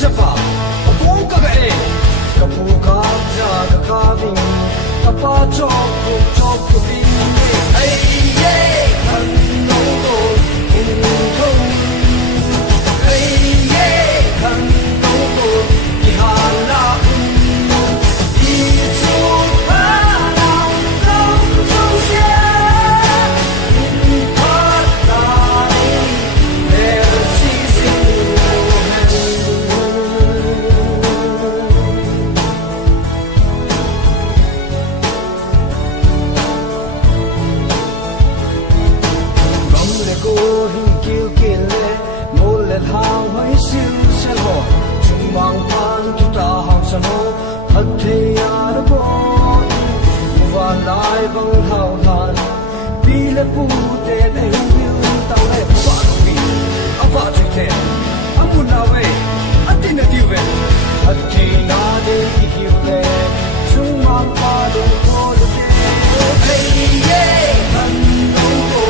chapa Apunka ka Kapuka jaga kabing Kapa chok bin Hey yeah Kanong ko Inong Hey yeah Kanong ko Ihala Ito parang Tong siya Patay Never ceasing Hang hai siêu xe ho chung mang pan tu ta hang sa no hat the ya bo wa lai bang hao han pi le pu te ne hu tao le pa no pi a pa che te amu na we ati na di we hat the na de ki le chung mang pa do ko le hey yeah han no ko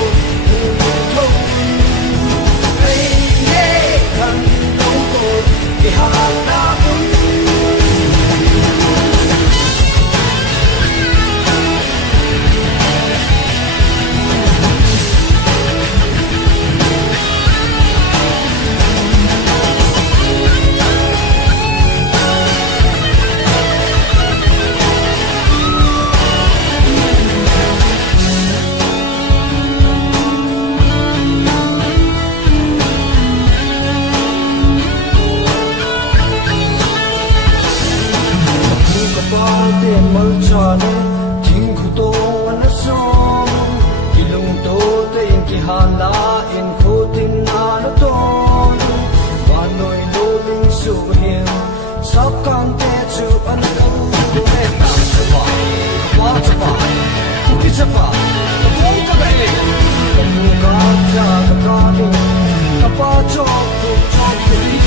Chapa, chop, chop, chop,